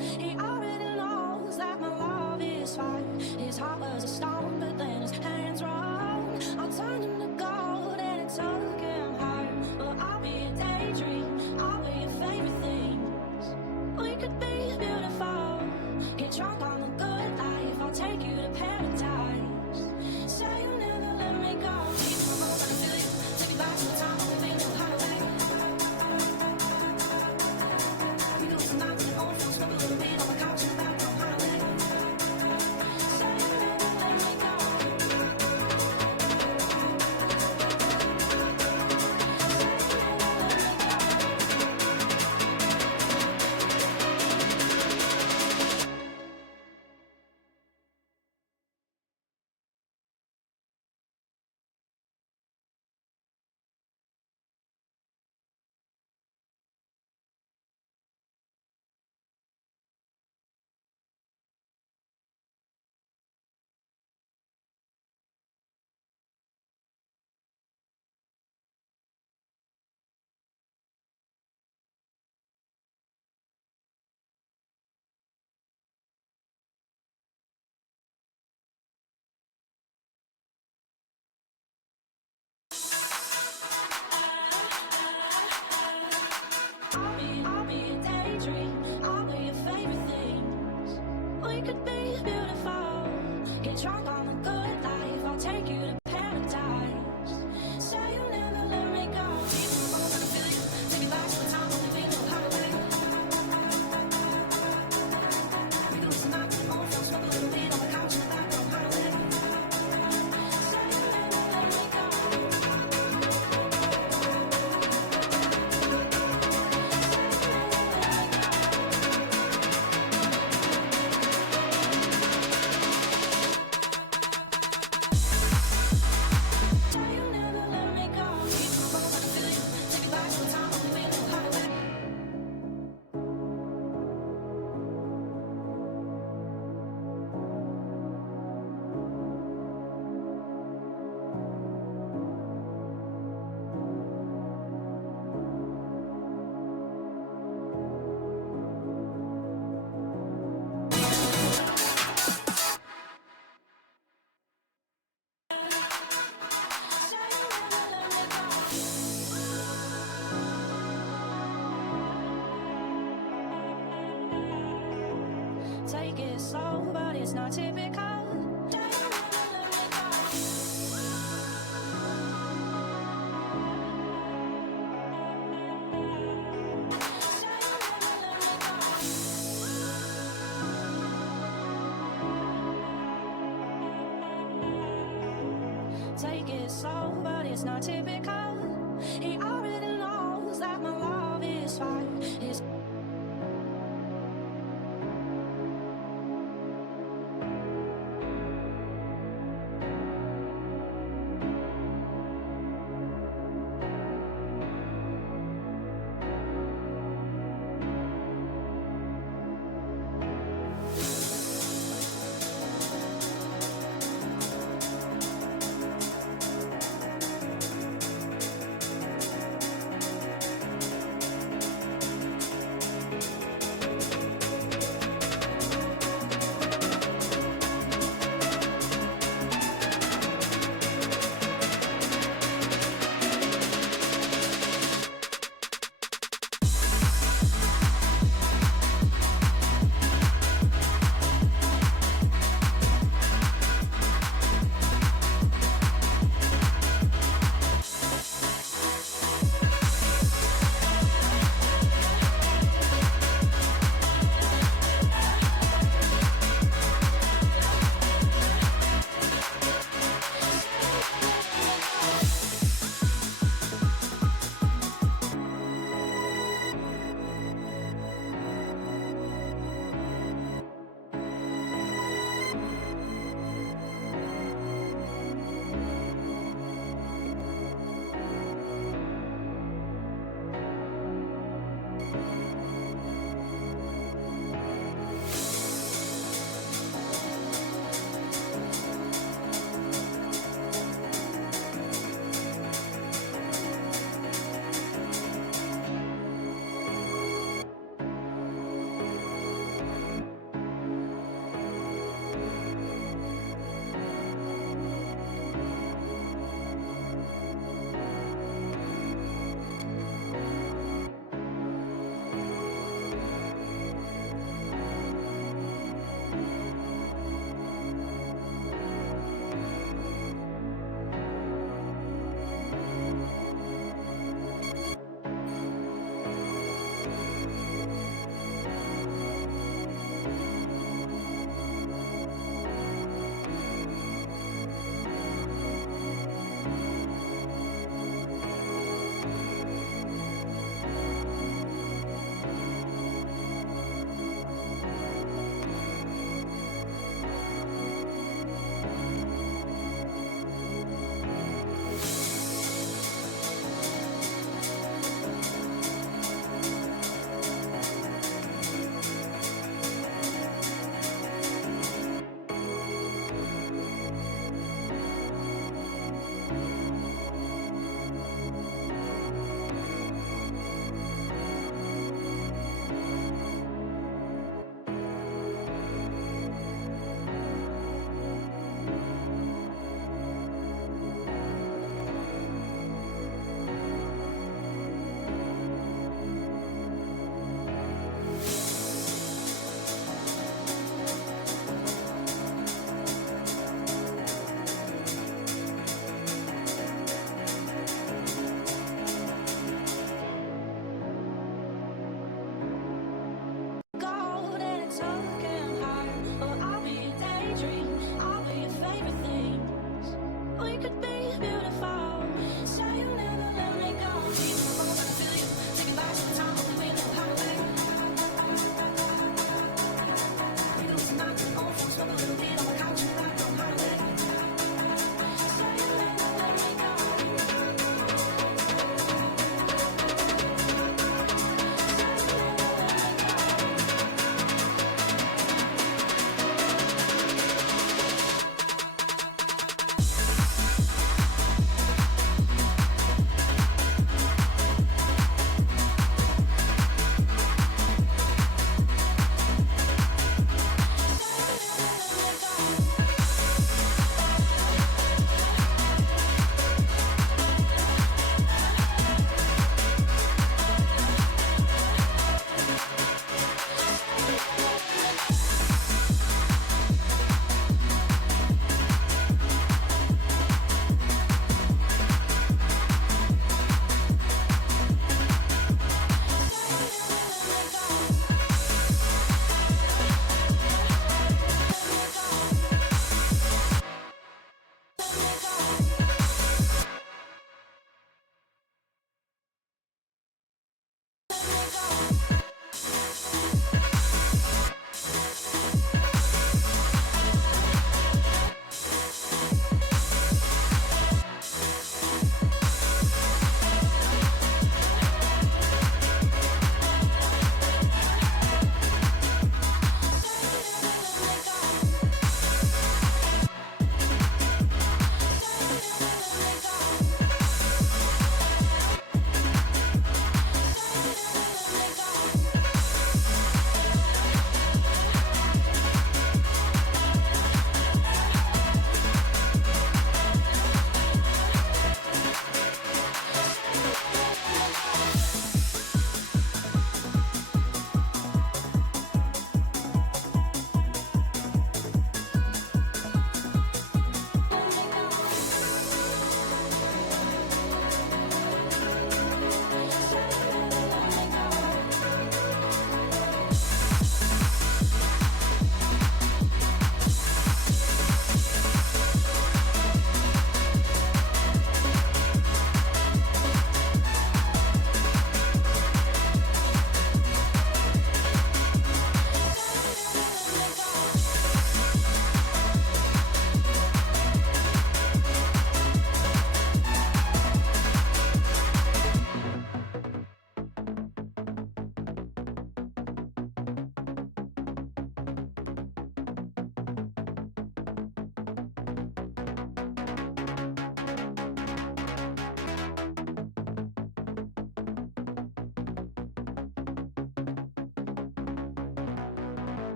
He already knows that my love is fine. His heart was a stone, but then his hands were on. I turned him to gold and it took him home. But I'll be a daydream, I'll be your favorite things. We could be beautiful, get drunk on the good life. I'll take you to paradise. Say you'll never let me go. Keep my bones, I can feel you. Take me back to the time when we knew how to make. We do some nights at home, smoke a little bit on the couch in the bathroom, how to make. Say you'll never let me go. I'll be a daydream, I'll be your favorite things. We could be beautiful, get drunk on the good life. I'll take you to paradise. Say you'll never let me go. Keep my bones, I can feel you. Take me back to the time when we knew how to make. We do some nights at home, smoke a little bit on the couch in the bathroom, how to make. Say you'll never let me go. Take it slow, but it's not typical. Take it slow, but it's not typical. He already knows that my love is fine. His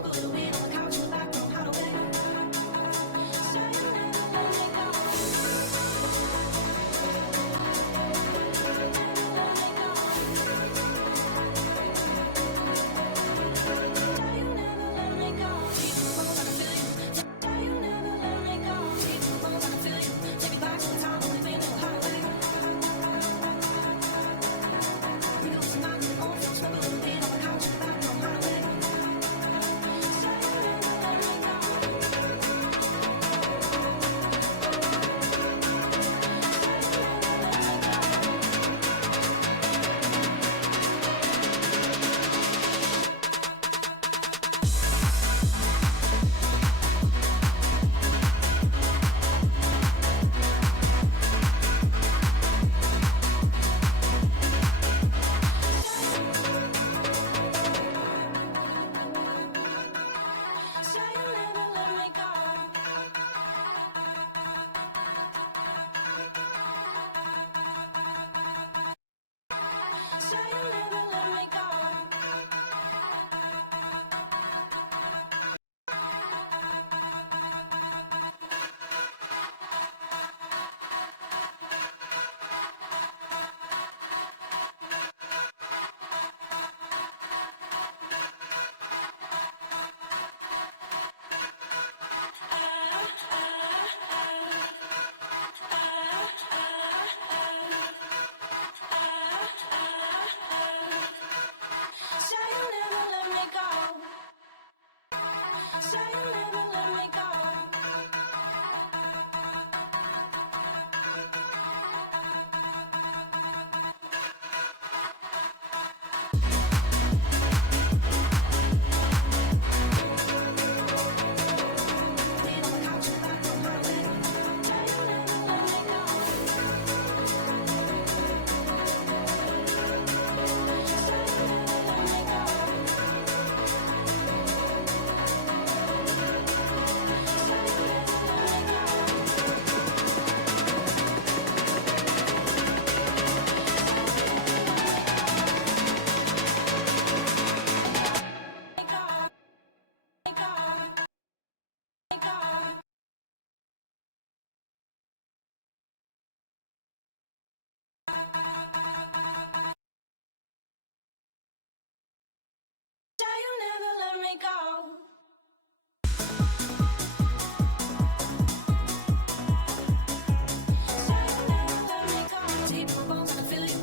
smoke a little weed on the couch in the back room, hide away. Say you'll never let me go. Say you'll never let me go. Deep in the bones, I can feel you. Say you'll never let me go. Deep in the bones, I can feel you. Take me back to the time when we played a little hideaway. We go to my own film, smoke a little weed on the couch in the back room, hide away. Say you'll never let me go. Say you'll never let me go. Say you'll never let me go. Say you'll never let me go. Say you'll never let me go. Lean on the couch in the back room, hide away. Say you'll never let me go. Say you'll never let me go. Say you'll never let me go. Say you'll never let me go. Deep in my bones, I can feel you.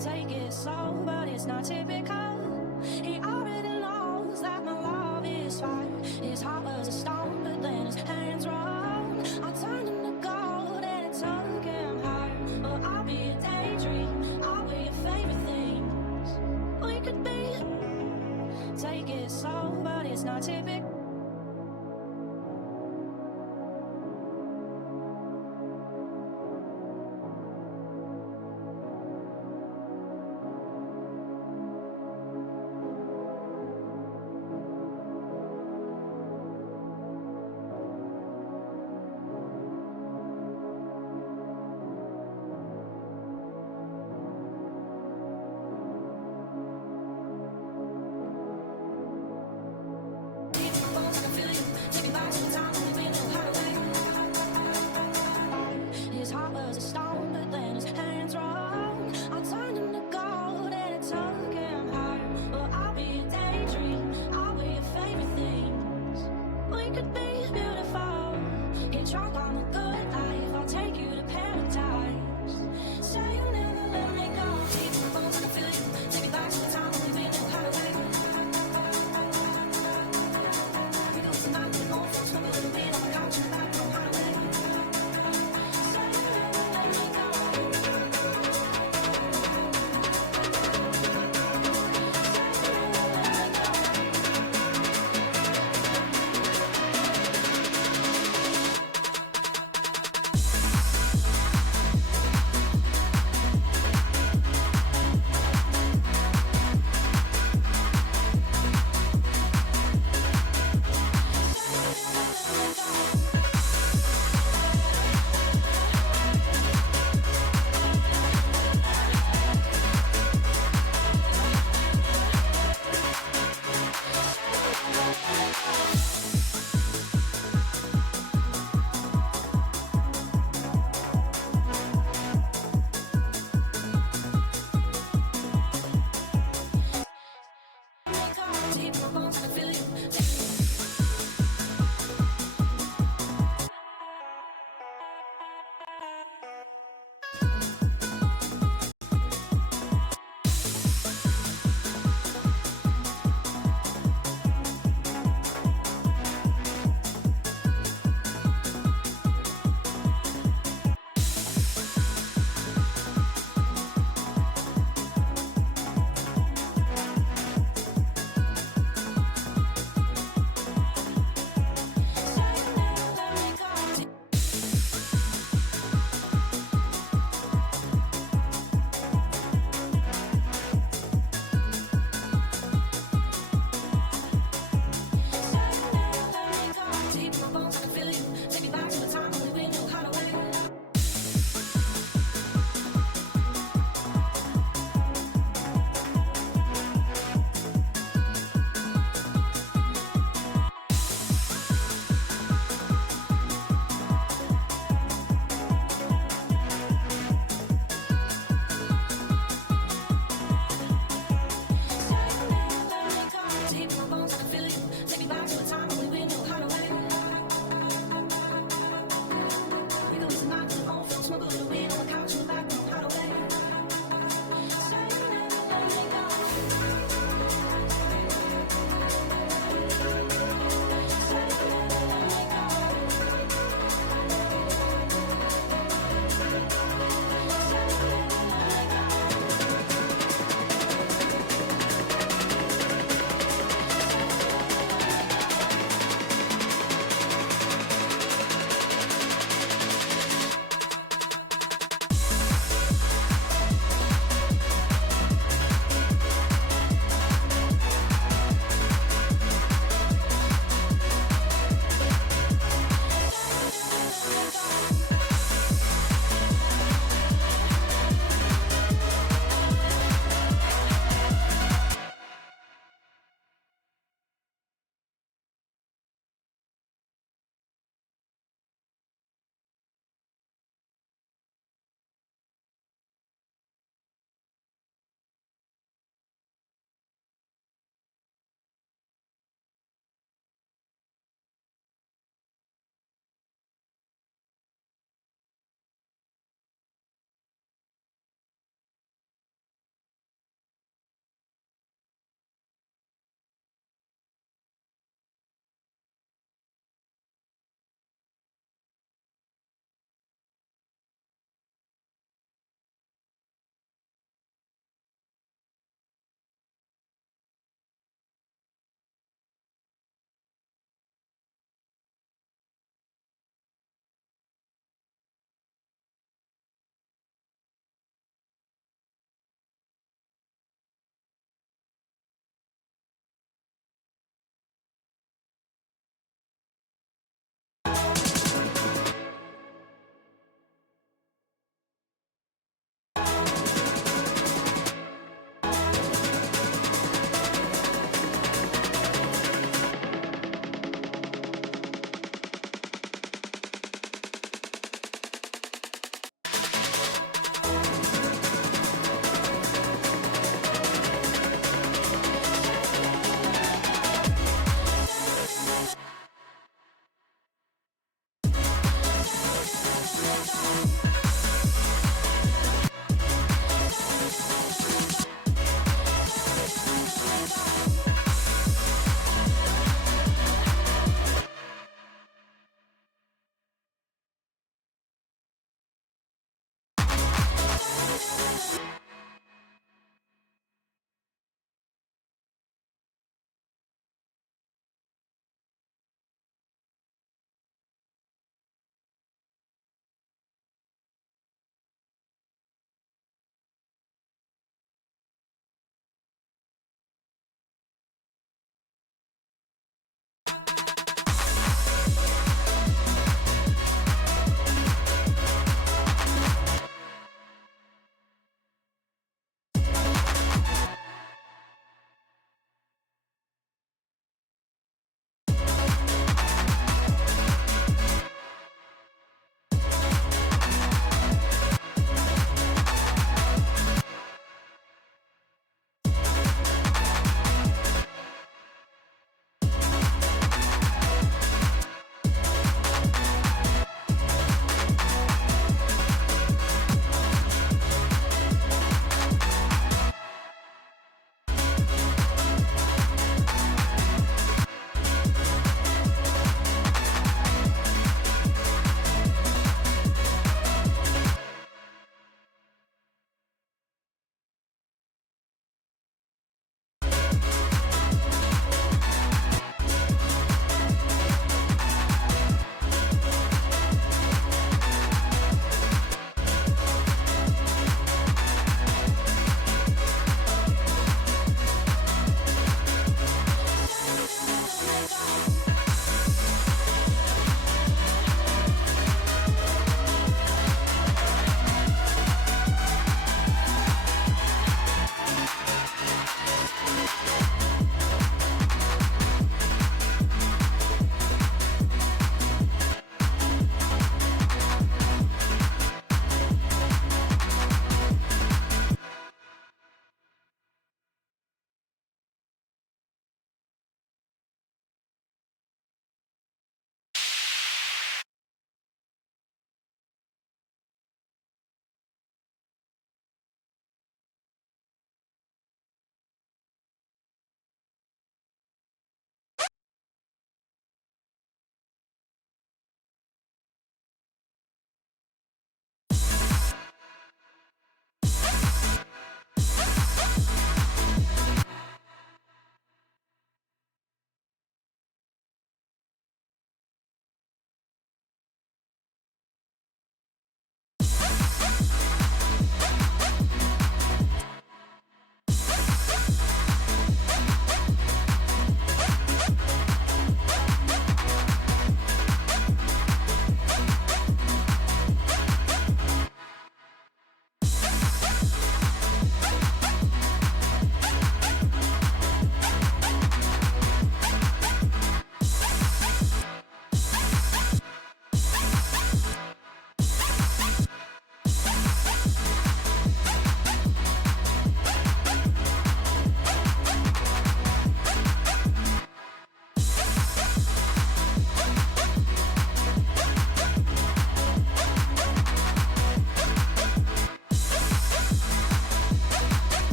Take it slow, but it's not typical. He already knows that my love is fire. His heart was a stone, but then his hands were on. I turned him to gold and it took him higher. But I'll be a daydream, I'll be your favorite things. We could be take it slow, but it's not typical. His heart was a stone, but then his hands wrong. I turned him to gold and it took him higher. Well, I'll be a daydream, I'll be your favorite things. We could be beautiful, get drunk on the good life. I'll take you to paradise. Say you never let me go. Deep in the bones, I can feel you. Take me back to the time when we knew how to wait. We go tonight with more folks, smoke a little bit. I got you back, know how to wait. Deep in the bones, I can feel you.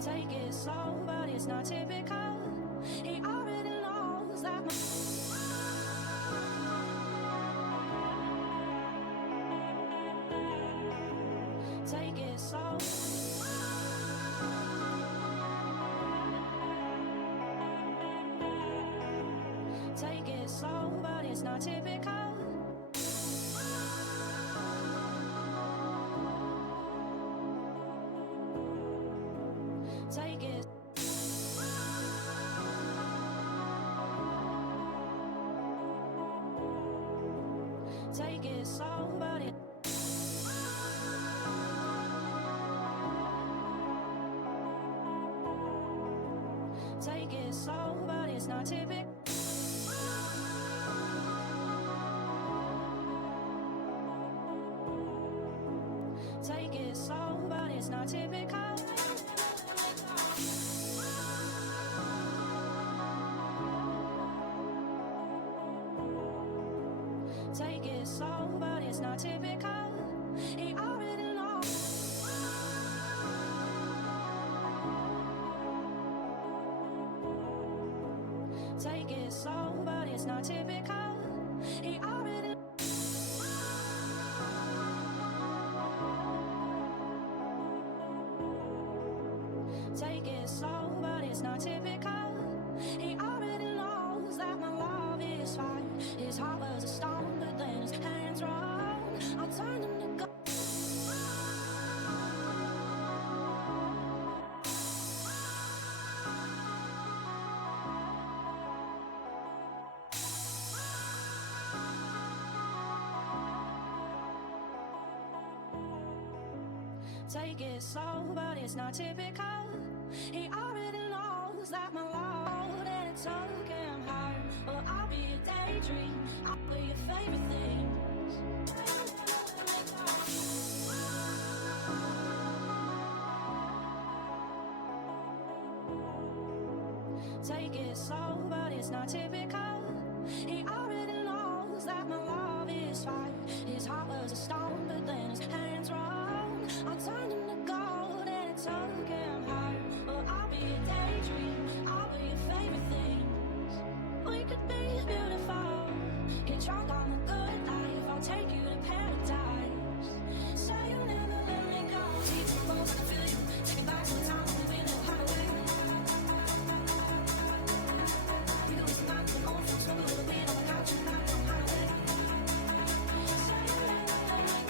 Take it slow, but it's not typical. He already knows that my take it slow. Take it slow, but it's not typical. Take it. Take it slow, but it. Take it slow, but it's not typical. Take it slow, but it's not typical. Take it slow, but it's not typical. He already knows. Take it slow, but it's not typical. He already. Take it slow, but it's not typical. He already knows that my love is fire. His heart was a stone, but then his hands were on. I turned him to gold. Take it slow, but it's not typical. He already knows that my love and it took him higher. Well, I'll be a daydream. I'll be your favorite things. Take it slow, but it's not typical. He already knows that my love is fire. His heart was a stone, but then his hands were on. I turned him to gold and it took him higher. Well, I'll be a daydream. I'll be your favorite things. We could be beautiful. Get drunk on the good life. I'll take you to paradise. Say you'll never let me go. Deep in my bones, I can feel you. Take me back to the time when we went a highway. We can listen back to the old folks, smoke a little weed on the couch and back on the highway. Say you'll never let me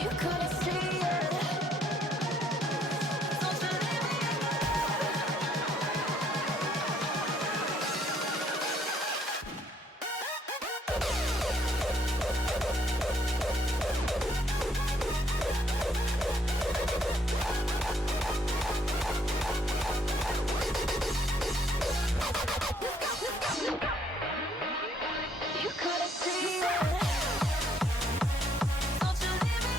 You couldn't see it. Don't you leave me You couldn't see it. Don't you leave me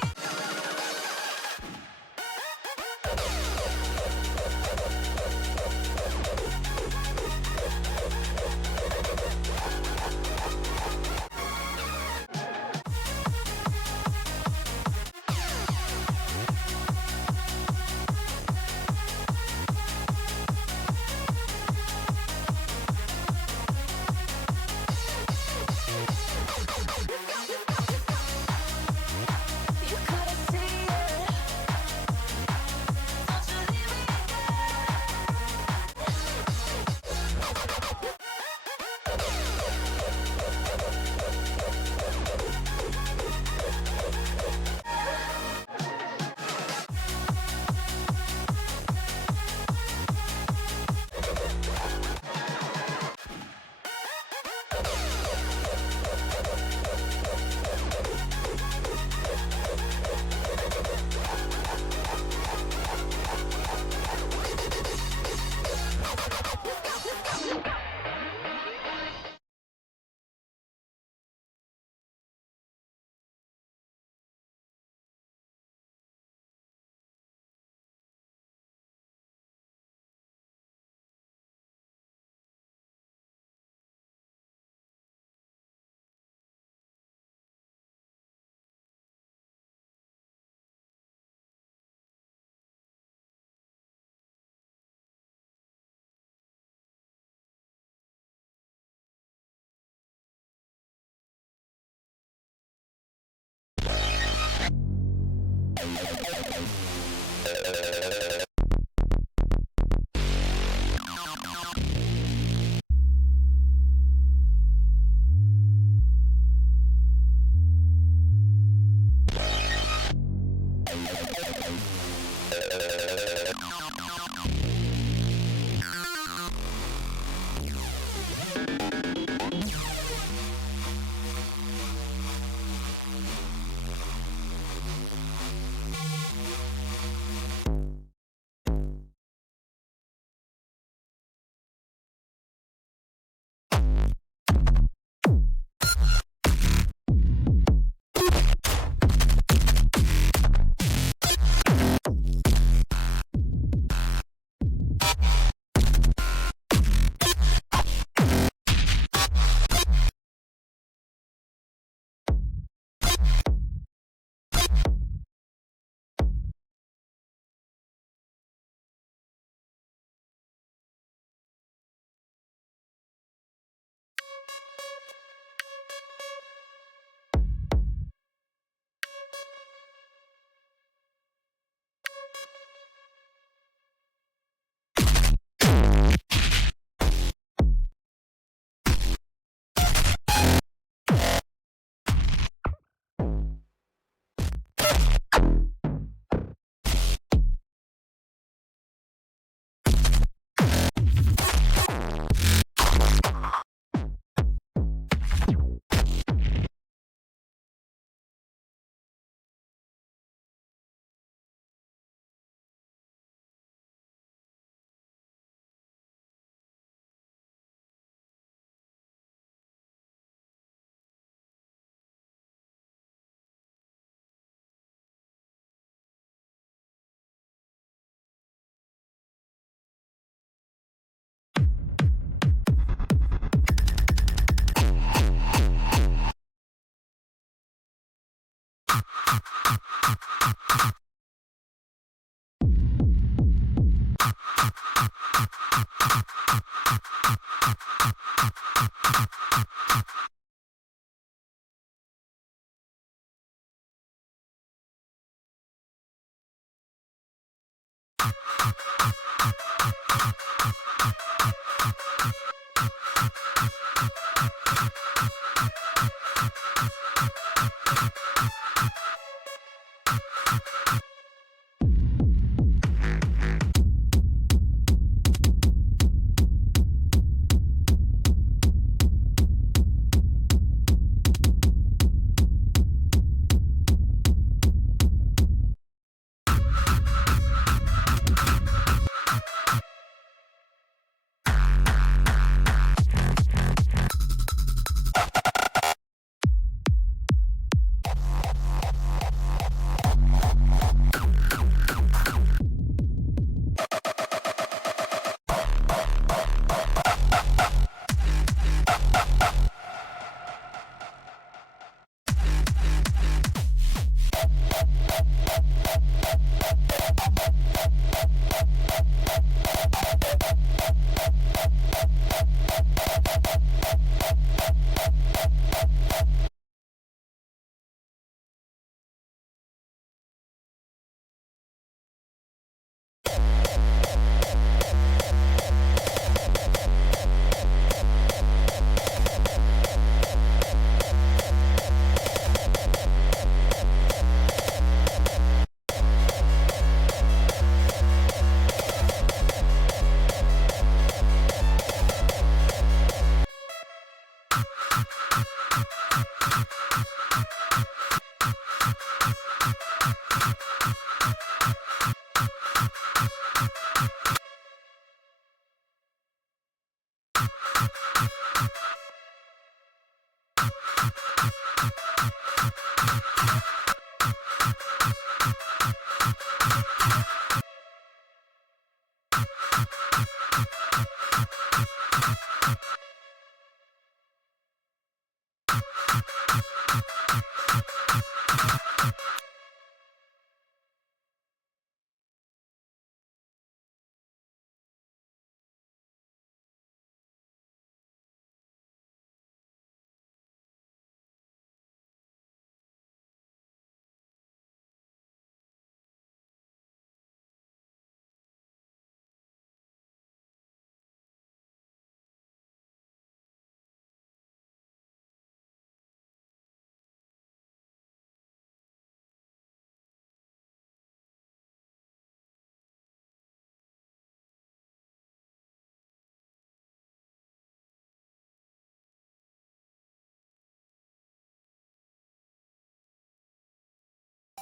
You couldn't see it. Don't you leave me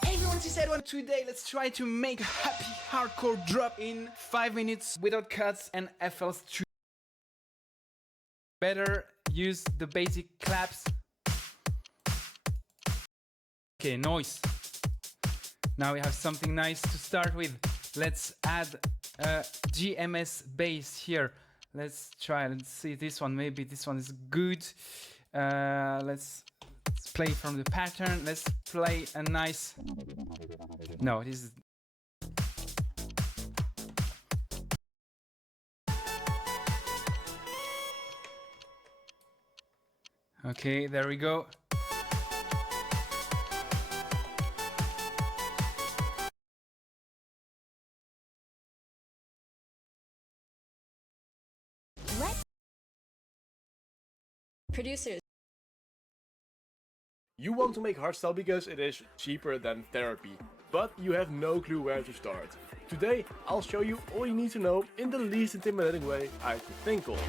Everyone said one today, let's try to make a happy hardcore drop in 5 minutes without cuts and FLs. Better use the basic claps. Okay, noise. Now we have something nice to start with. Let's add a GMS bass here. Let's try, let's see this one. Maybe this one is good. Let's play from the pattern. Let's play a nice... No, this is... Okay, there we go. Producers. You want to make hardstyle because it is cheaper than therapy, but you have no clue where to start. Today I'll show you all you need to know in the least intimidating way I could think of.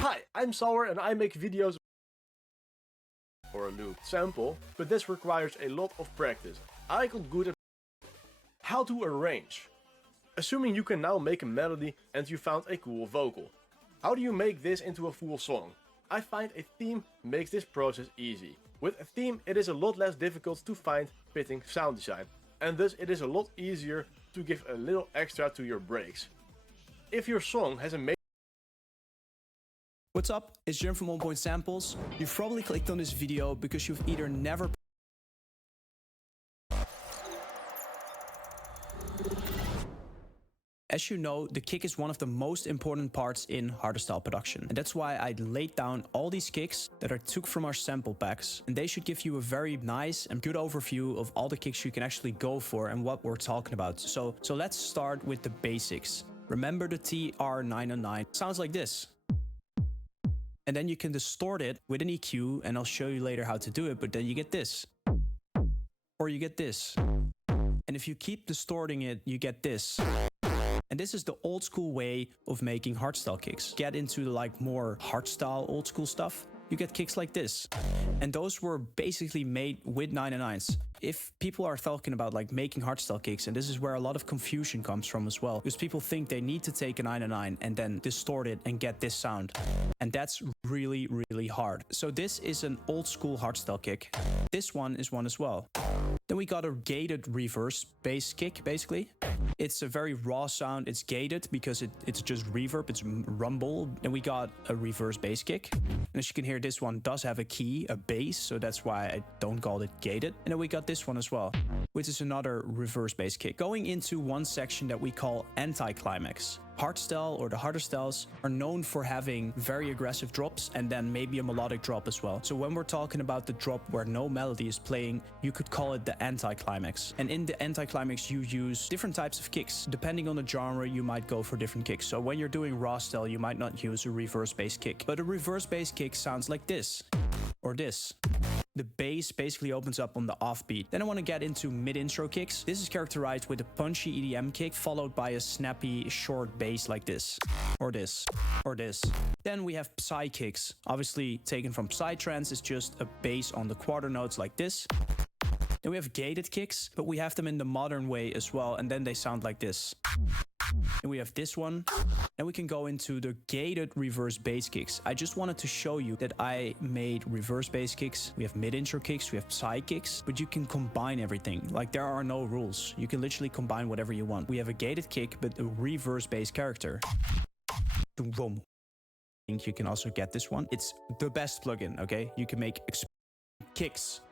Hi, I'm Sour and I make videos for a looped sample, but this requires a lot of practice. I got good at how to arrange. Assuming you can now make a melody and you found a cool vocal. How do you make this into a full song? I find a theme makes this process easy. With a theme it is a lot less difficult to find fitting sound design, and thus it is a lot easier to give a little extra to your breaks. If your song has a What's up? It's Jim from 1 Samples. You've probably clicked on this video because you've either never As you know, the kick is one of the most important parts in hardstyle production. And that's why I laid down all these kicks that I took from our sample packs. And they should give you a very nice and good overview of all the kicks you can actually go for and what we're talking about. So let's start with the basics. Remember the TR-909. Sounds like this. And then you can distort it with an EQ, and I'll show you later how to do it, but then you get this. Or you get this. And if you keep distorting it, you get this. And this is the old school way of making hardstyle kicks. Get into like more hardstyle old school stuff, you get kicks like this. And those were basically made with 909s. If people are talking about like making hardstyle kicks, and this is where a lot of confusion comes from as well, because people think they need to take a 909 and then distort it and get this sound. And that's really, really hard. So this is an old school hardstyle kick. This one is one as well. Then we got a gated reverse bass kick, basically. It's a very raw sound. It's gated because it's just reverb, it's rumble. Then we got a reverse bass kick. And as you can hear, this one does have a key, a bass, so that's why I don't call it gated. And then we got this one as well, which is another reverse bass kick. Going into one section that we call anti-climax. Hardstyle, or the harder styles, are known for having very aggressive drops and then maybe a melodic drop as well. So when we're talking about the drop where no melody is playing, you could call it the anti-climax. And in the anti-climax, you use different types of kicks. Depending on the genre, you might go for different kicks. So when you're doing raw style, you might not use a reverse bass kick. But a reverse bass kick sounds like this, or this. The bass basically opens up on the offbeat. Then I want to get into mid-intro kicks. This is characterized with a punchy EDM kick followed by a snappy short bass like this, or this, or this. Then we have psy kicks, obviously taken from psytrance. It's just a bass on the quarter notes like this. Then we have gated kicks, but we have them in the modern way as well, and then they sound like this. And we have this one, and we can go into the gated reverse bass kicks. I just wanted to show you that I made reverse bass kicks. We have mid-intro kicks, we have psy kicks, but you can combine everything. Like, there are no rules. You can literally combine whatever you want. We have a gated kick, but a reverse bass character. Boom. I think you can also get this one. It's the best plugin, okay? You can make kicks.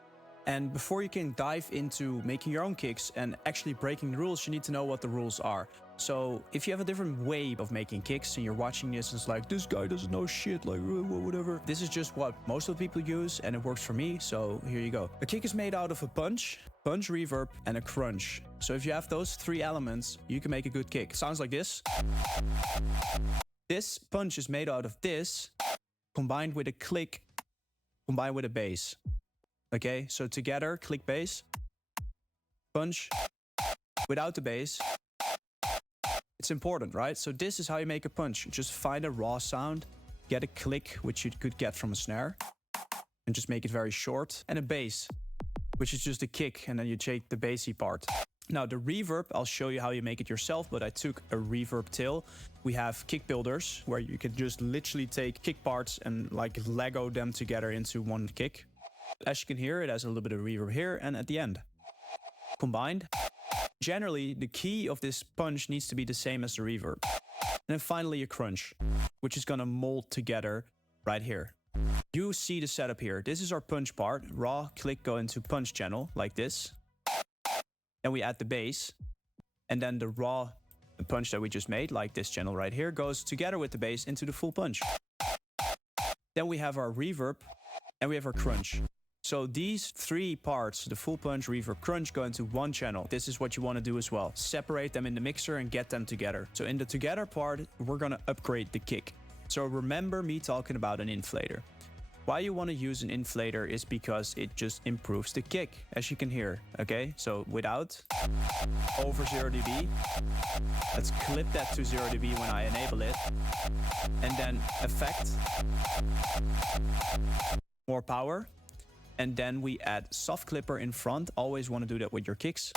And before you can dive into making your own kicks and actually breaking the rules, you need to know what the rules are. So if you have a different way of making kicks and you're watching this and it's like, this guy doesn't know shit, like whatever. This is just what most of the people use and it works for me, so here you go. A kick is made out of a punch, reverb, and a crunch. So if you have those three elements, you can make a good kick. It sounds like this. This punch is made out of this, combined with a click, combined with a bass. Okay, so together, click bass, punch, without the bass. It's important, right? So this is how you make a punch. Just find a raw sound, get a click, which you could get from a snare, and just make it very short, and a bass, which is just a kick, and then you take the bassy part. Now the reverb, I'll show you how you make it yourself, but I took a reverb tail. We have kick builders, where you can just literally take kick parts and like Lego them together into one kick. As you can hear, it has a little bit of reverb here and at the end. Combined. Generally, the key of this punch needs to be the same as the reverb. And then finally a crunch, which is gonna mold together right here. You see the setup here. This is our punch part. Raw, click, go into punch channel, like this. Then we add the bass. And then the raw punch that we just made, like this channel right here, goes together with the bass into the full punch. Then we have our reverb and we have our crunch. So these three parts, the full punch, reverb, crunch, go into one channel. This is what you want to do as well. Separate them in the mixer and get them together. So in the together part, we're going to upgrade the kick. So remember me talking about an inflator. Why you want to use an inflator is because it just improves the kick, as you can hear. Okay, so without, over 0 dB. Let's clip that to 0 dB when I enable it. And then effect, more power. And then we add soft clipper in front. Always want to do that with your kicks.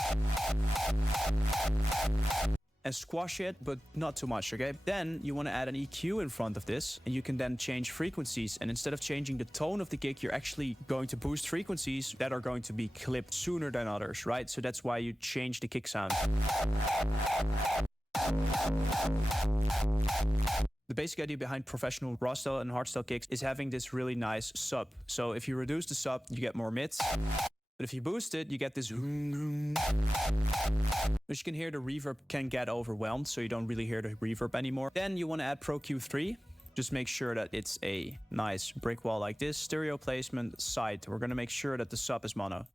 And squash it, but not too much, okay? Then you want to add an EQ in front of this, and you can then change frequencies. And instead of changing the tone of the kick, you're actually going to boost frequencies that are going to be clipped sooner than others, right? So that's why you change the kick sound. The basic idea behind professional raw style and hardstyle kicks is having this really nice sub. So if you reduce the sub, you get more mids. But if you boost it, you get this. Which you can hear the reverb can get overwhelmed, so you don't really hear the reverb anymore. Then you want to add Pro Q3. Just make sure that it's a nice brick wall like this. Stereo placement side. We're going to make sure that the sub is mono.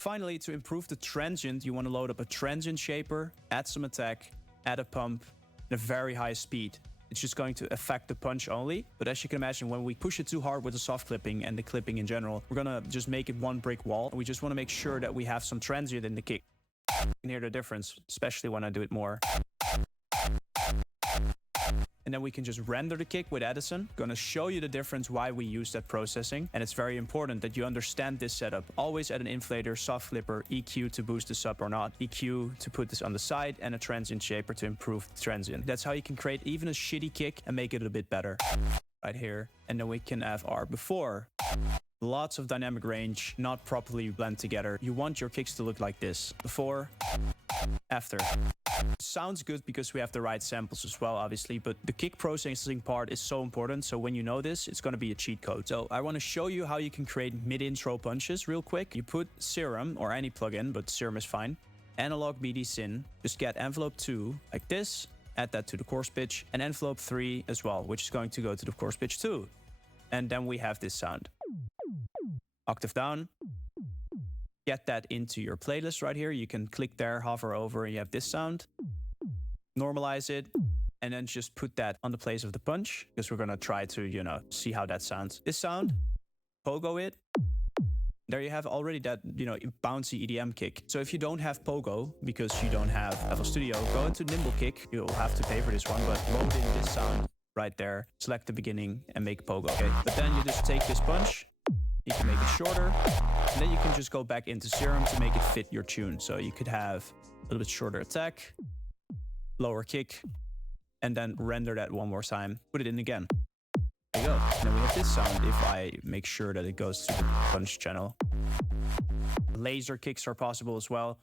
Finally, to improve the transient, you want to load up a transient shaper, add some attack, add a pump, at a very high speed. It's just going to affect the punch only. But as you can imagine, when we push it too hard with the soft clipping and the clipping in general, we're gonna just make it one brick wall. We just want to make sure that we have some transient in the kick. You can hear the difference, especially when I do it more. And then we can just render the kick with Edison. Gonna show you the difference why we use that processing. And it's very important that you understand this setup. Always add an inflator, soft flipper, EQ to boost this up or not, EQ to put this on the side, and a transient shaper to improve the transient. That's how you can create even a shitty kick and make it a bit better. Right here. And then we can have our before. Lots of dynamic range, not properly blend together. You want your kicks to look like this. Before, after. Sounds good because we have the right samples as well, obviously, but the kick processing part is so important. So when you know this, it's going to be a cheat code. So I want to show you how you can create mid-intro punches real quick. You put Serum or any plugin, but Serum is fine. Analog BD Syn. Just get envelope 2 like this. Add that to the coarse pitch, and envelope 3 as well, which is going to go to the coarse pitch too. And then we have this sound. Octave down. Get that into your playlist right here. You can click there, hover over, and you have this sound. Normalize it, and then just put that on the place of the punch, because we're gonna try to, you know, see how that sounds. This sound, pogo it. There you have already that, you know, bouncy EDM kick. So if you don't have pogo, because you don't have FL Studio, go into Nimble Kick. You'll have to pay for this one, but load in this sound right there. Select the beginning and make pogo. Okay, but then you just take this punch. You can make it shorter, and then you can just go back into Serum to make it fit your tune. So you could have a little bit shorter attack, lower kick, and then render that one more time. Put it in again. There you go. And then we have this sound if I make sure that it goes to the punch channel. Laser kicks are possible as well.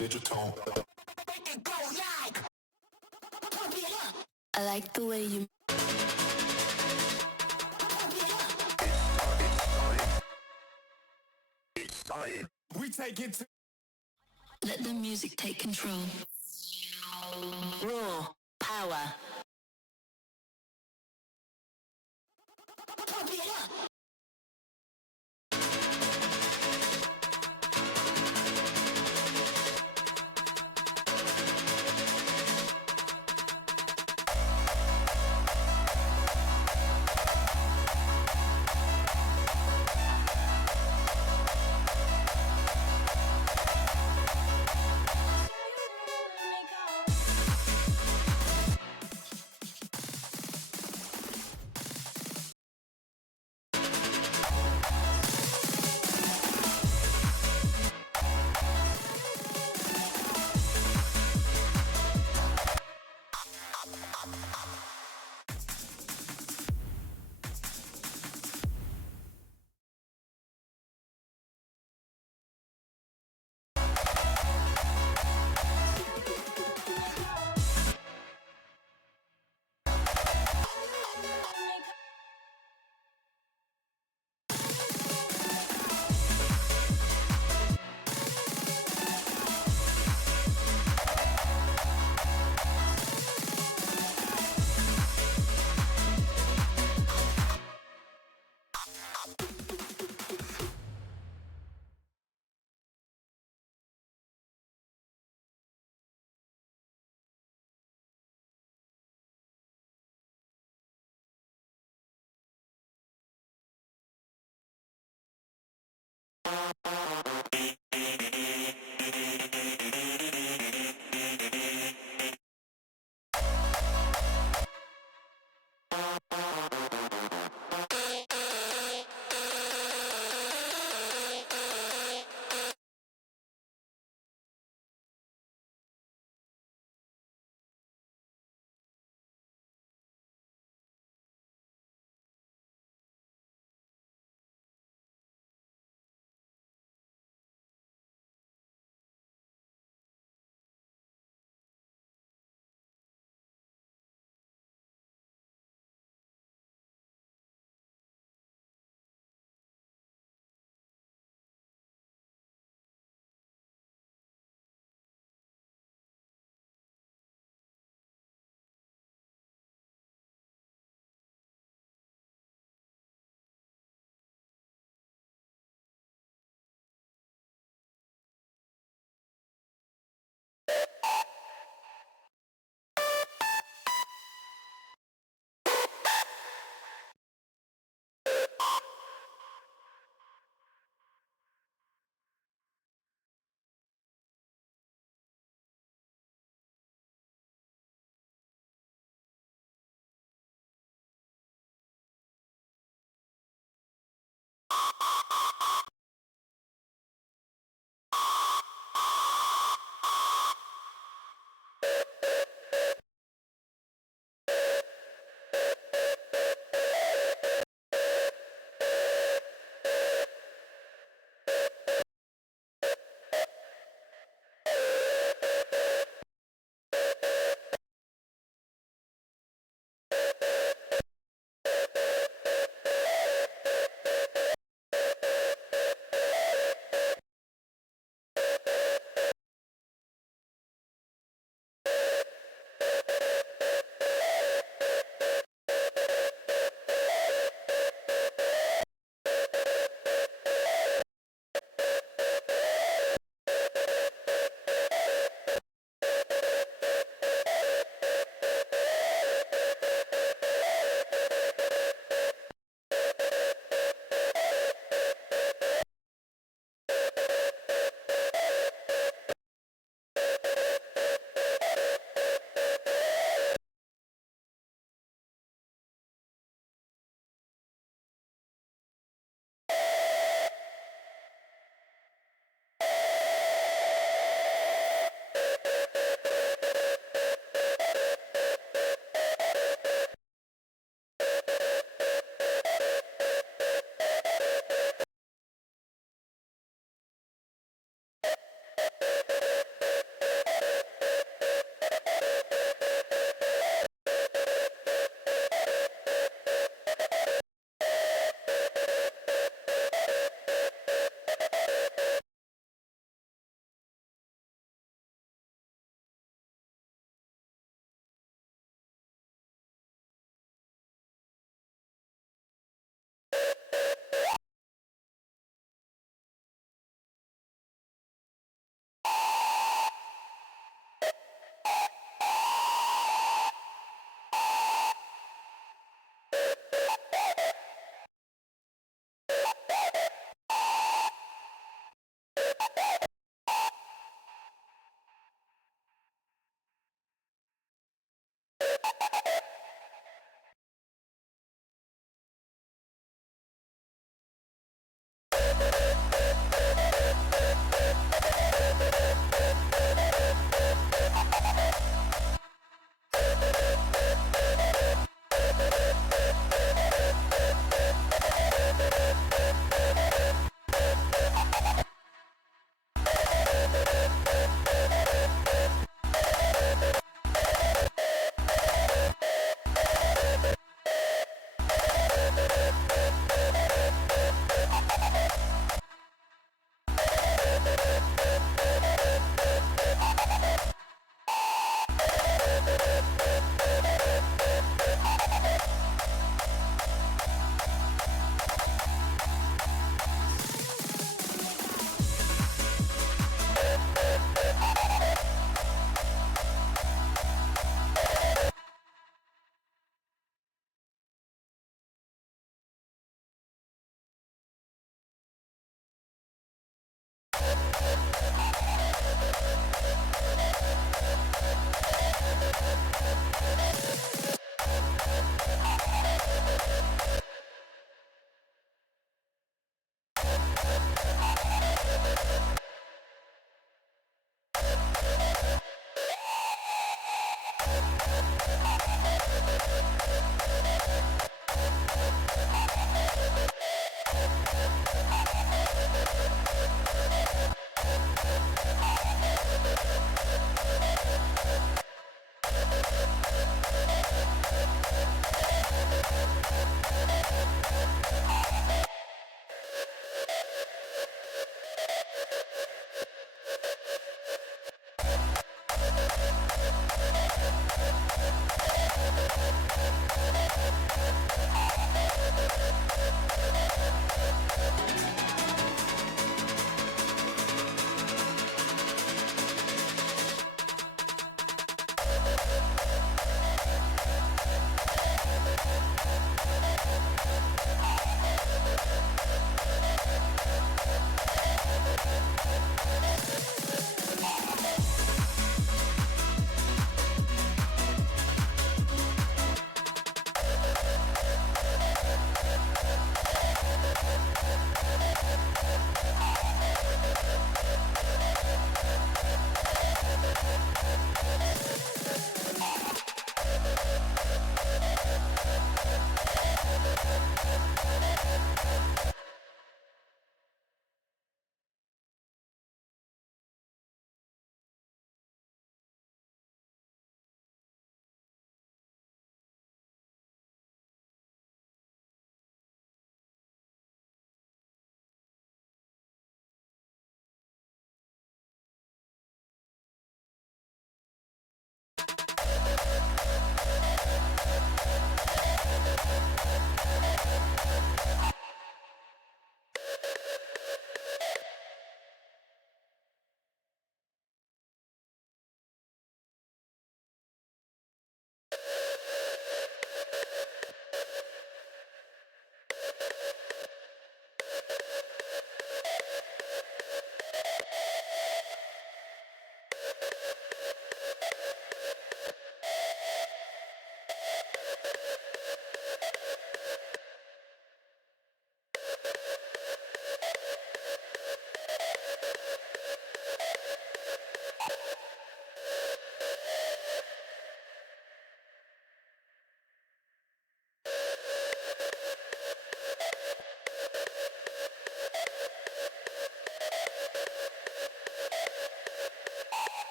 I like the way you let the music take control. Raw power.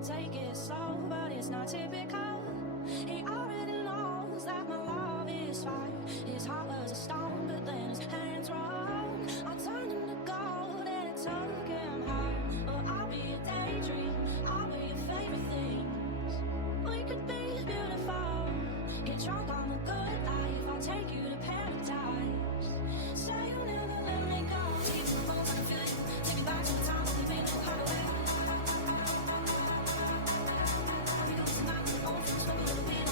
Take it slow, but it's not typical. He already knows that my love is fire. His heart was a stone, but then his hands were on. I turned him to gold and it took him higher. But I'll be a daydream, I'll be your favorite things. We could be beautiful, get drunk on the good life. I'll take you to paradise. Say you'll never let me go. Keep the bones, I can feel you. Take me back to the time when we made no kind of way. We go tonight, the old friends, we're gonna be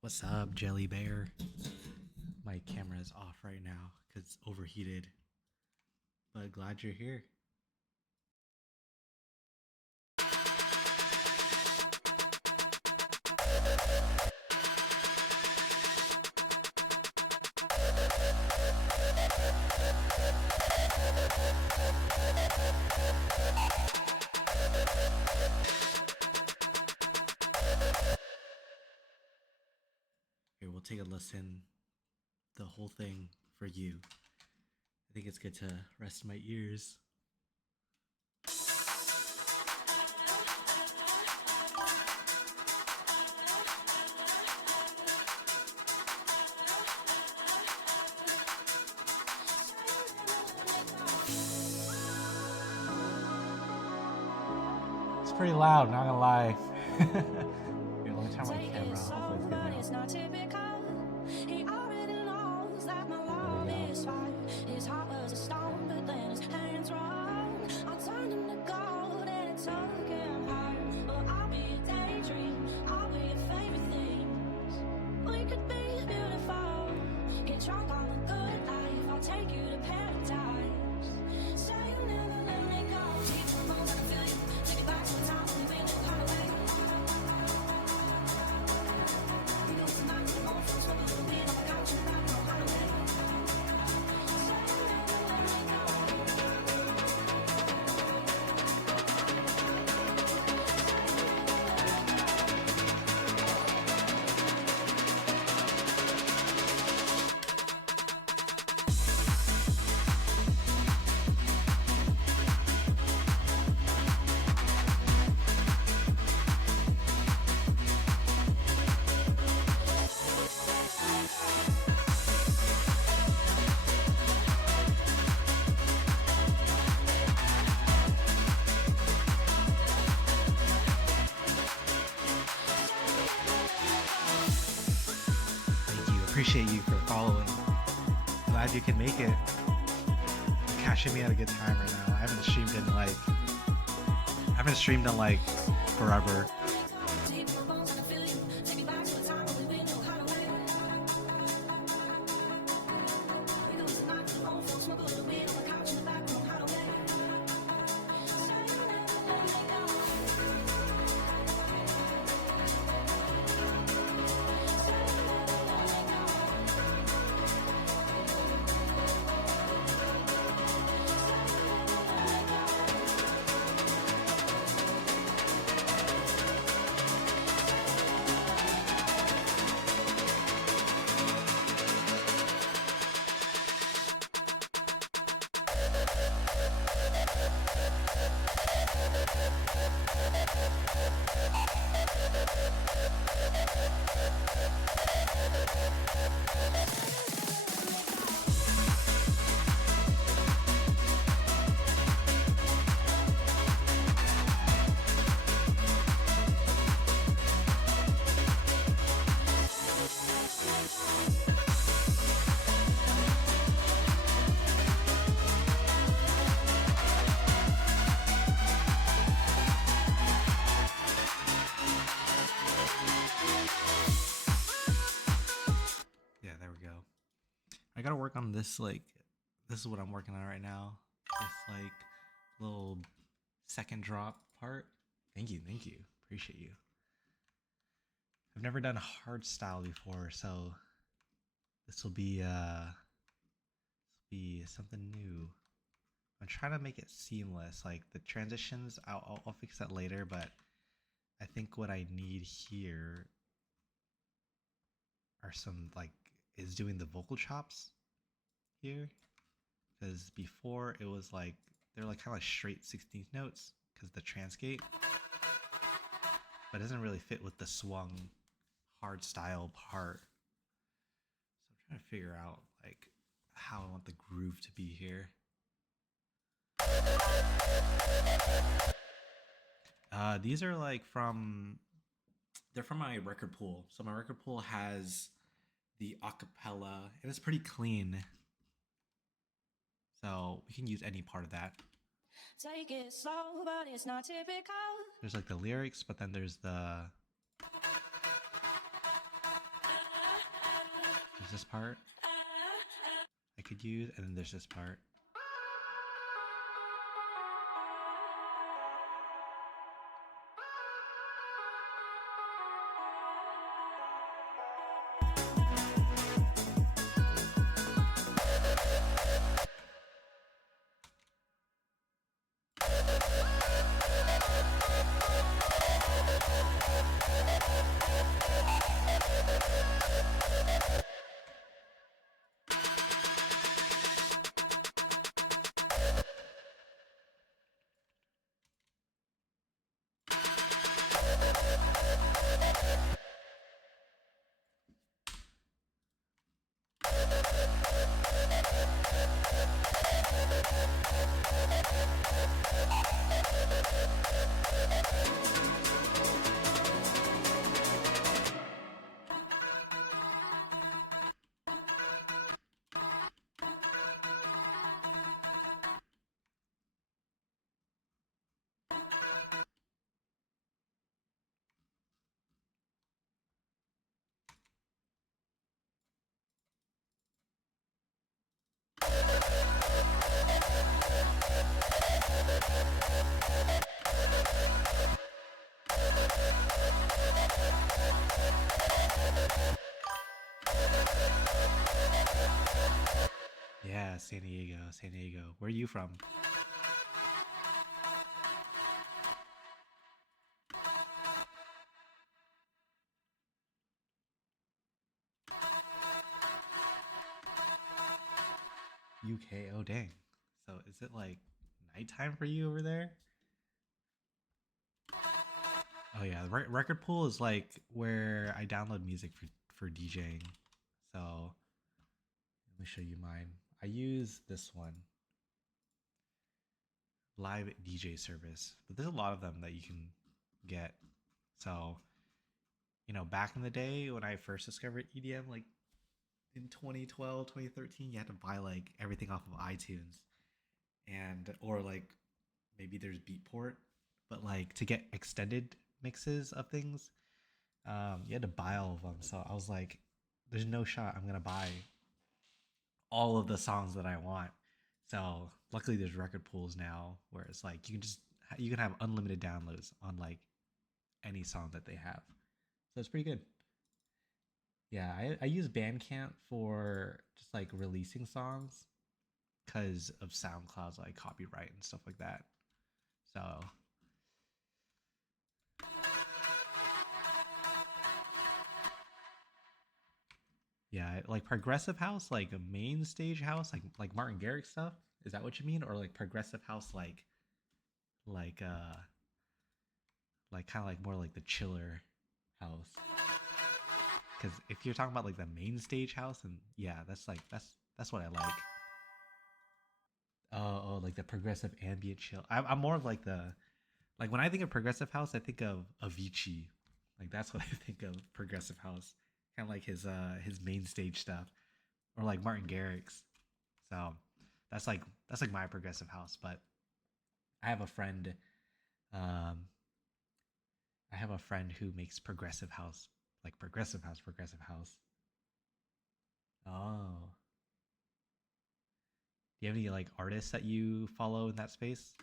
What's up, Jelly Bear? My camera is off right now because it's overheated. But glad you're here. Here, we'll take a listen. The whole thing for you. I think it's good to rest my ears. It's pretty loud, not gonna lie. Here, let me turn my camera off. Hopefully it's good now. It's not typical. He already knows that my love is fire. His heart was a stone, but then his hands were on. I turned him to gold and it took him higher. Well, I'll be a daydream. I'll be your favorite things. We could be beautiful. Get drunk on the good life. I'll take you to paradise. Say you'll never let me go. Deep in the bones, I can feel you. Take me back to the time when we went kind of way. Thank you. Appreciate you for following. Glad you can make it. Cashing me at a good time right now. I haven't streamed in like forever. Yeah, there we go. I gotta work on this, this is what I'm working on right now. This, little second drop part. Thank you, appreciate you. I've never done hard style before, so this will be something new. I'm trying to make it seamless. Like the transitions, I'll fix that later, but I think what I need here are is doing the vocal chops here, because before it was they're kind of like straight 16th notes because the transgate, but it doesn't really fit with the swung hard style part. So I'm trying to figure out how I want the groove to be here. These are they're from my record pool. So my record pool has the acapella and it's pretty clean. So we can use any part of that. Take it slow, but it's not typical. There's the lyrics, but then there's the There's this part I could use, and then there's this part. Yeah, San Diego, San Diego. Where are you from? UK. Oh, dang. So is it like nighttime for you over there? Oh yeah, the record pool is like where I download music for DJing. So let me show you mine. I use this one, live DJ service, but there's a lot of them that you can get. So, you know, back in the day when I first discovered EDM, like in 2012, 2013, you had to buy like everything off of iTunes, and or like maybe there's Beatport, but like to get extended mixes of things, you had to buy all of them. So I was like, there's no shot I'm gonna buy all of the songs that I want. So luckily there's record pools now where it's like you can have unlimited downloads on like any song that they have. So it's pretty good. Yeah, I use Bandcamp for just like releasing songs because of SoundCloud's like copyright and stuff like that. So yeah, like progressive house, like a main stage house, like Martin Garrix stuff. Is that what you mean, or like progressive house, like like kind of like more like the chiller house? Because if you're talking about like the main stage house, and yeah, that's what I like. Oh, like the progressive ambient chill. I'm more of like like when I think of progressive house, I think of Avicii. Like that's what I think of progressive house. Kind of like his main stage stuff, or like Martin Garrix. So that's like my progressive house. But I have a friend, um, who makes progressive house, like progressive house, progressive house. Oh, do you have any like artists that you follow in that space?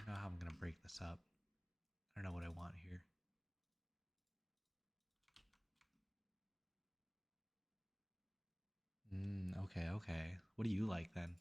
I don't know how I'm gonna break this up. I don't know what I want here. Okay, okay. What do you like then?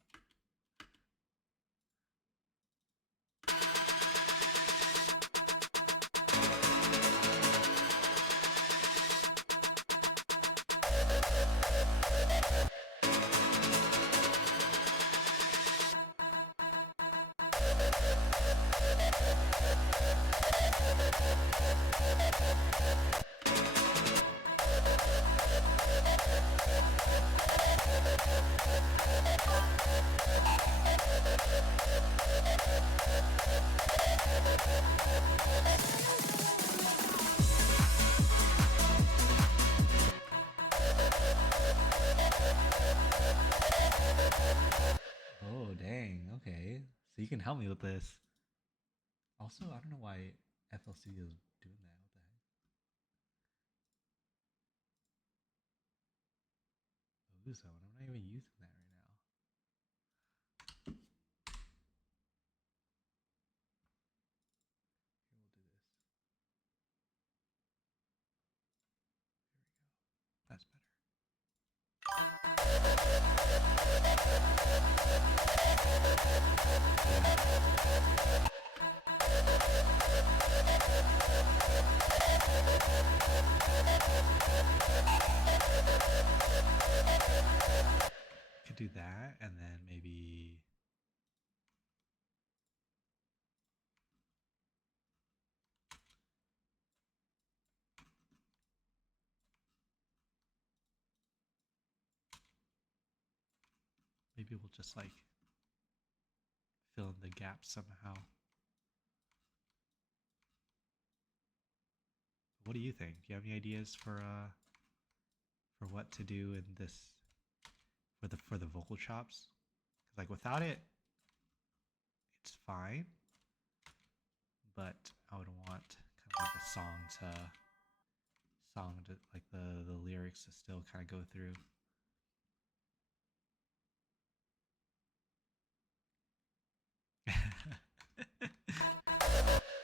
can help me with this. Also, I don't know why FL Studio is doing that. What the heck? Ozone. I'm not even using that right now. Here, we'll do this. There we go. That's better. Could do that, and then maybe we'll just like fill in the gaps somehow. What do you think? Do you have any ideas for what to do in this for the vocal chops? 'Cause like without it, it's fine, but I would want kind of like a song to like the lyrics to still kind of go through.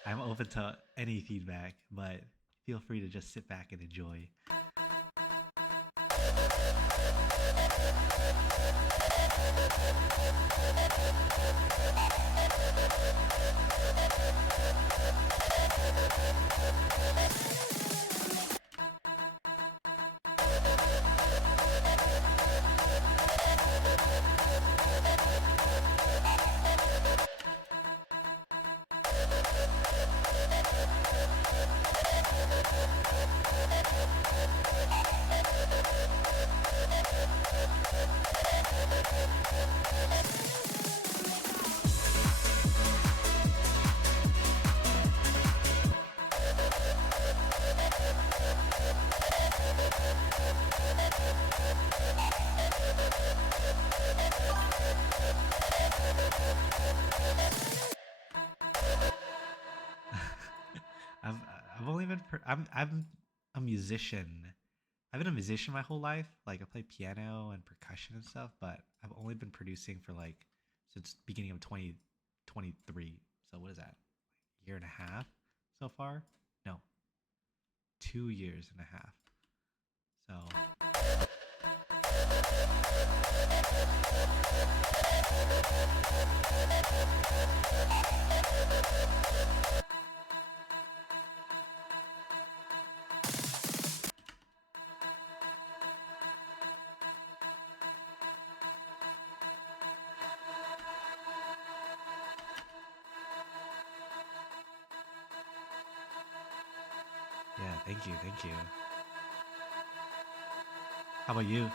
I'm open to any feedback, but feel free to just sit back and enjoy. I've only been I'm a musician. I've been a musician my whole life. Like I play piano and percussion and stuff, but I've only been producing for like since beginning of 2023. So what is that? Year and a half so far? No. 2 years and a half. So yeah, thank you, thank you. How about you?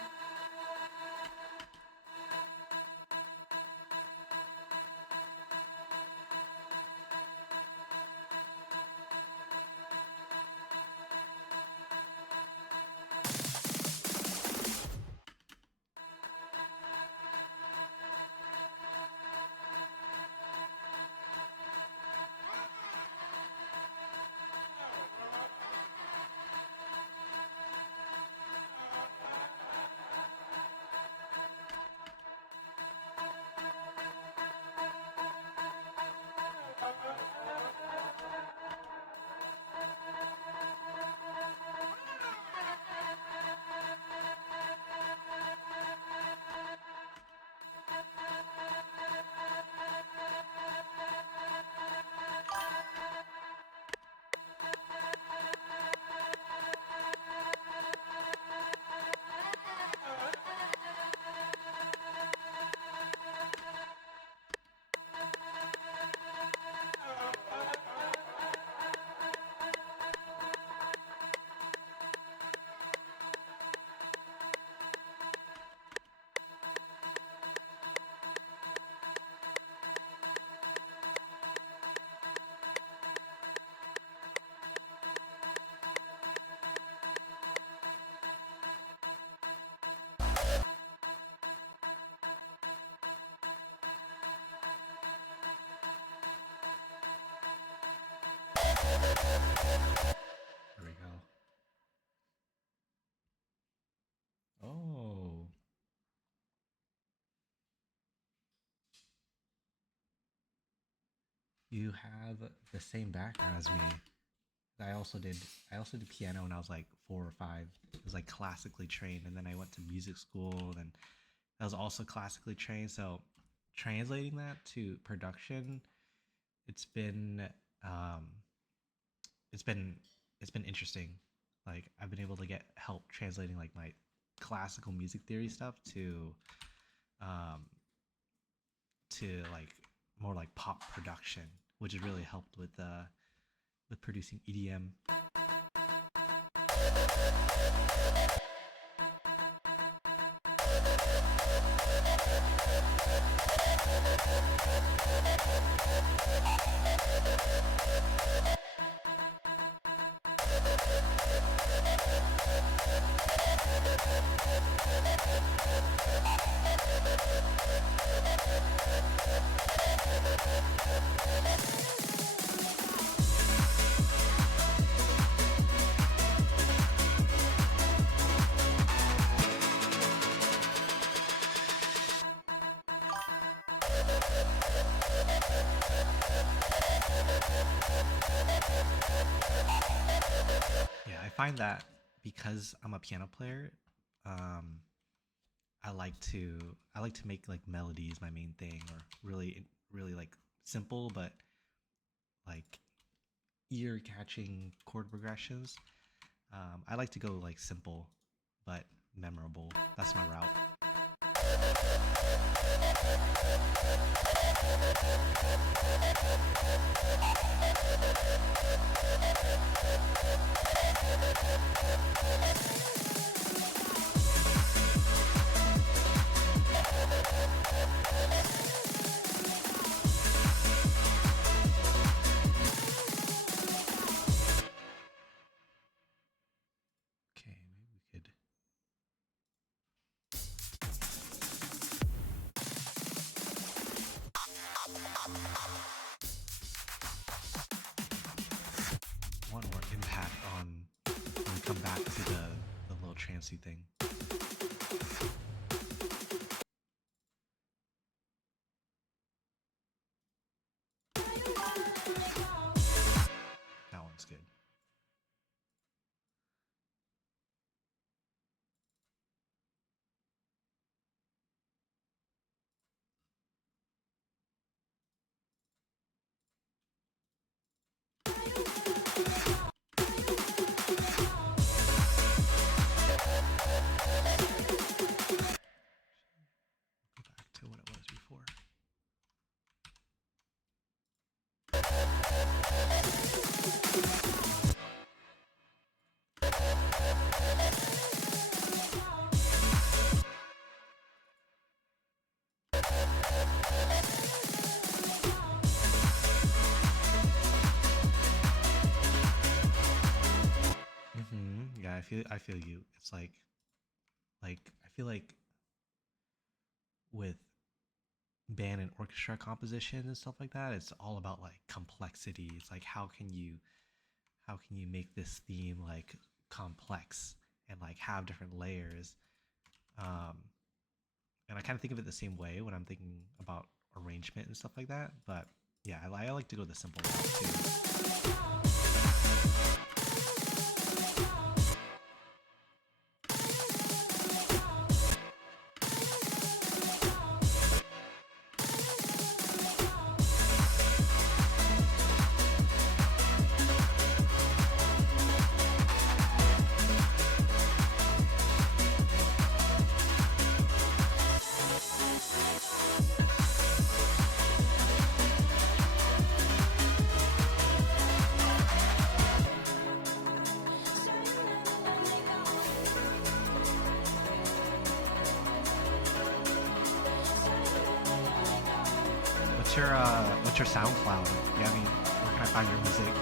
There we go. Oh. You have the same background as me. I also did piano when I was like 4 or 5. I was like classically trained, and then I went to music school, and I was also classically trained. So translating that to production, it's been um, it's been interesting. Like I've been able to get help translating like my classical music theory stuff um, to like more like pop production, which has really helped with producing EDM. Yeah, I find that because I'm a piano player, um, I like to make like melodies my main thing, or really like simple but like ear catching chord progressions. I like to go like simple but memorable. That's my route. Okay, maybe we could. Want more impact on when we come back to the little trancey thing. That one's good. Go back to what it was before. Yeah, I feel you. It's like I feel like with band and orchestra composition and stuff like that, it's all about like complexity. It's like how can you make this theme like complex and like have different layers. And I kind of think of it the same way when I'm thinking about arrangement and stuff like that. But yeah, I like to go the simple route too. What's your SoundCloud? Yeah, I mean, where can I find your music?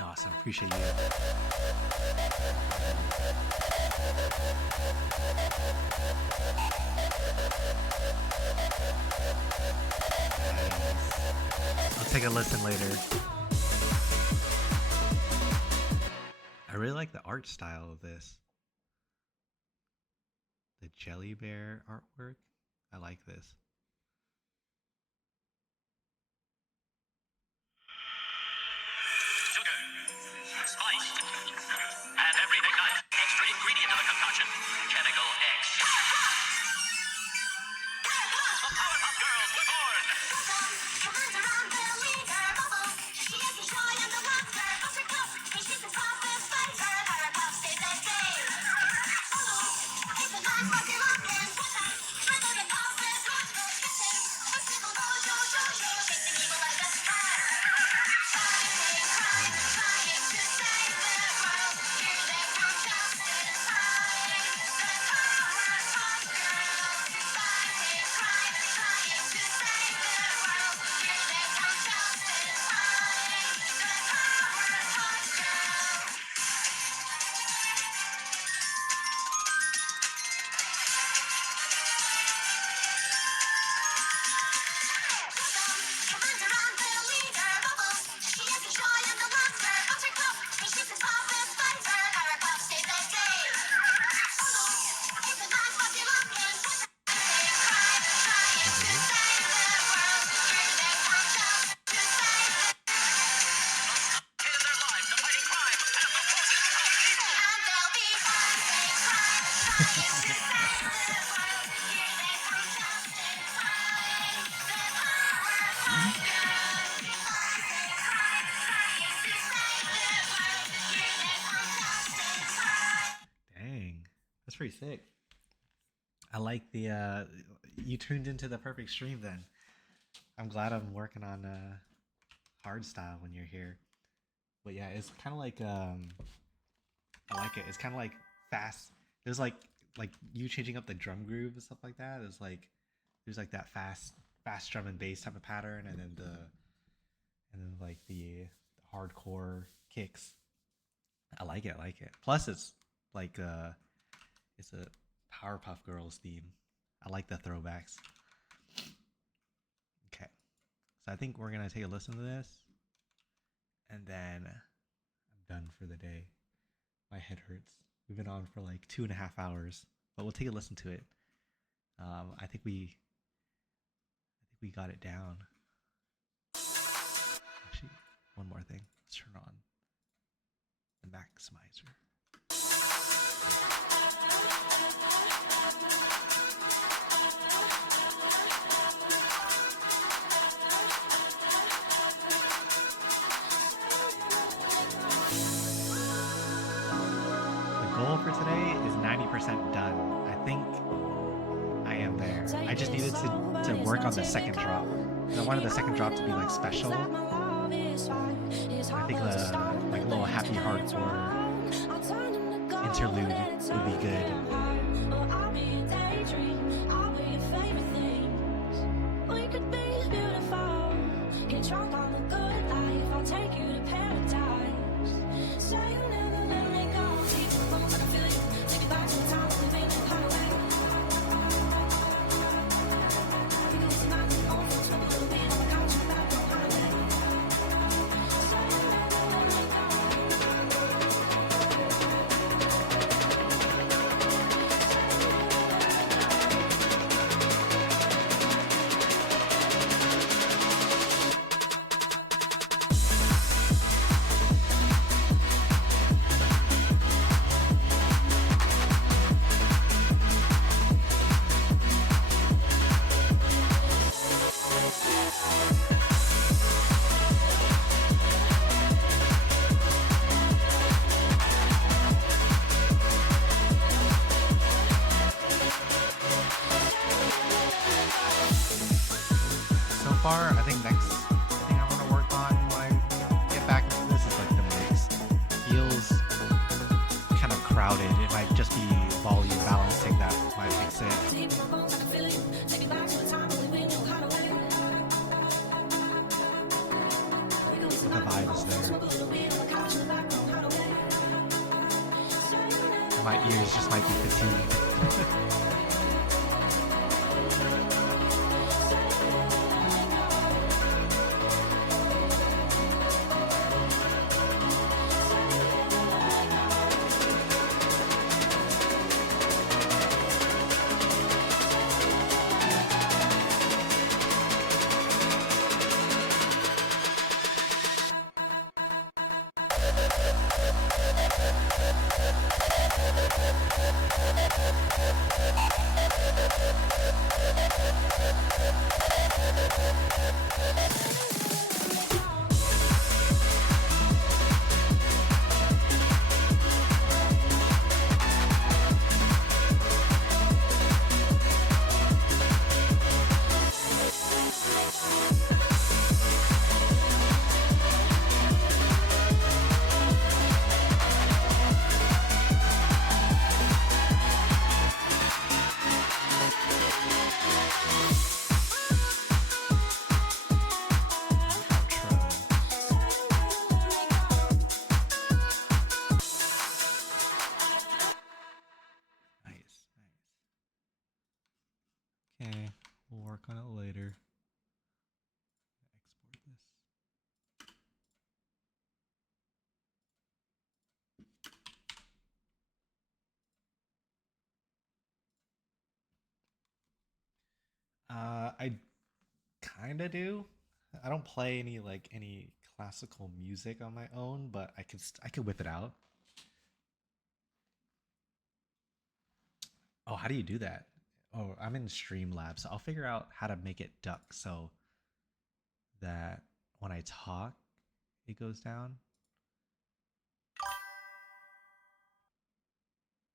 Awesome. Appreciate you. Nice. I'll take a listen later. I really like the art style of this. The jelly bear artwork. I like this. Sugar, spice, and everything nice. Extra ingredient of the concoction, chemical X. The Powerpuff Girls were born. Dang, that's pretty sick. I like the you tuned into the perfect stream then. I'm glad I'm working on hard style when you're here. But yeah, it's kind of like I like it. It's kind of like fast. There's like you changing up the drum groove and stuff like that. It's like there's like that fast drum and bass type of pattern, and then like the hardcore kicks. I like it. I like it. Plus, it's like it's a Powerpuff Girls theme. I like the throwbacks. Okay, so I think we're gonna take a listen to this, and then I'm done for the day. My head hurts. We've been on for like 2.5 hours, but we'll take a listen to it. I think we got it down. Actually, one more thing. Let's turn on the maximizer. The goal for today is 90% done. I think I am there. I just needed to work on the second drop. I wanted the second drop to be like special. I think like a little happy hardcore interlude would be good. I think next thing I want to work on when I get back into this is like the mix. Feels kind of crowded. It might just be volume balancing that might fix it. The vibe is there. My ears just might be fatigued. Nice, nice. Okay, we'll work on it later. Export this. I kind of do. I don't play any classical music on my own, but I could whip it out. Oh, how do you do that? Oh, I'm in Streamlabs, so I'll figure out how to make it duck so that when I talk, it goes down.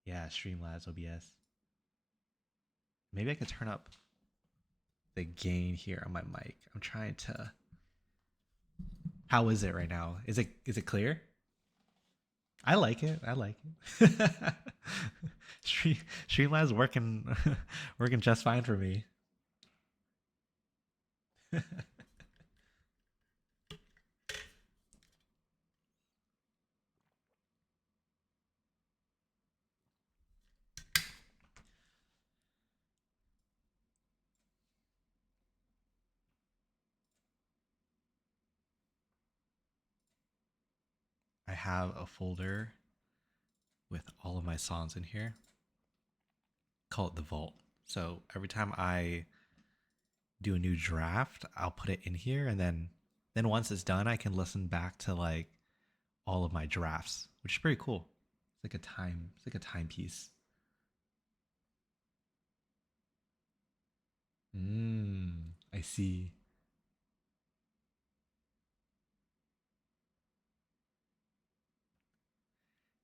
Yeah, Streamlabs OBS. Maybe I could turn up the gain here on my mic. I'm trying to. How is it right now? Is it clear? I like it. I like it. Streamlabs working working just fine for me. I have a folder with all of my songs in here. Call it the vault. So every time I do a new draft, I'll put it in here, and then once it's done, I can listen back to like all of my drafts, which is pretty cool. It's like a timepiece. I see.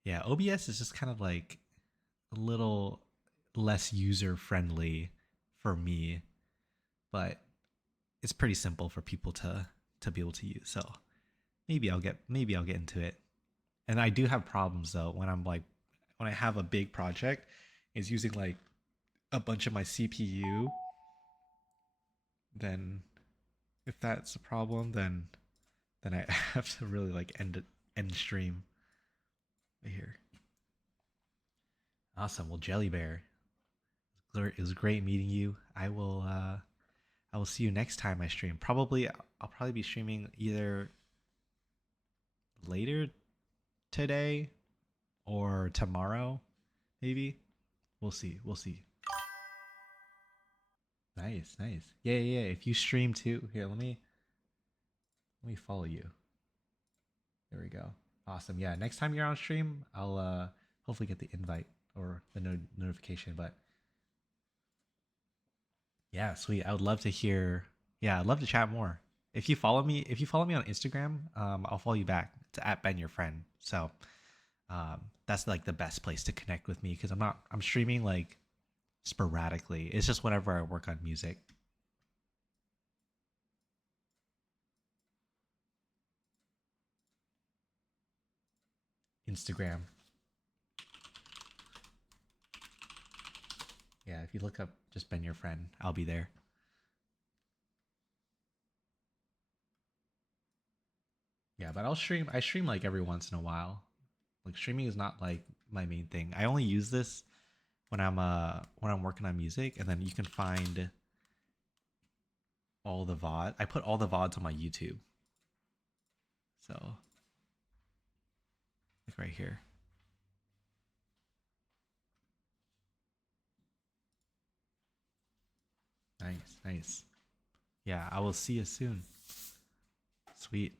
Yeah, OBS is just kind of like a little less user friendly for me, but it's pretty simple for people to be able to use. So maybe I'll get into it. And I do have problems though when when I have a big project is using like a bunch of my CPU, then if that's a problem, then I have to really like end stream here. Awesome. Well, Jelly Bear, it was great meeting you. I will see you next time I stream. I'll probably be streaming either later today or tomorrow, maybe. We'll see. We'll see. Nice, nice. Yeah, yeah, yeah. If you stream too, here, let me follow you. There we go. Awesome. Yeah, next time you're on stream, I'll hopefully get the invite or the notification. But yeah, sweet. I would love to hear. Yeah, I'd love to chat more. If you follow me on Instagram, I'll follow you back to at Ben.YOUR.FRIEND. So that's like the best place to connect with me because I'm streaming like sporadically. It's just whenever I work on music. Instagram. Yeah, if you look up just Ben Your Friend, I'll be there. Yeah, but I stream like every once in a while. Like streaming is not like my main thing. I only use this when I'm working on music, and then you can find all the VOD. I put all the VODs on my YouTube. So like right here. Nice, nice. Yeah, I will see you soon. Sweet.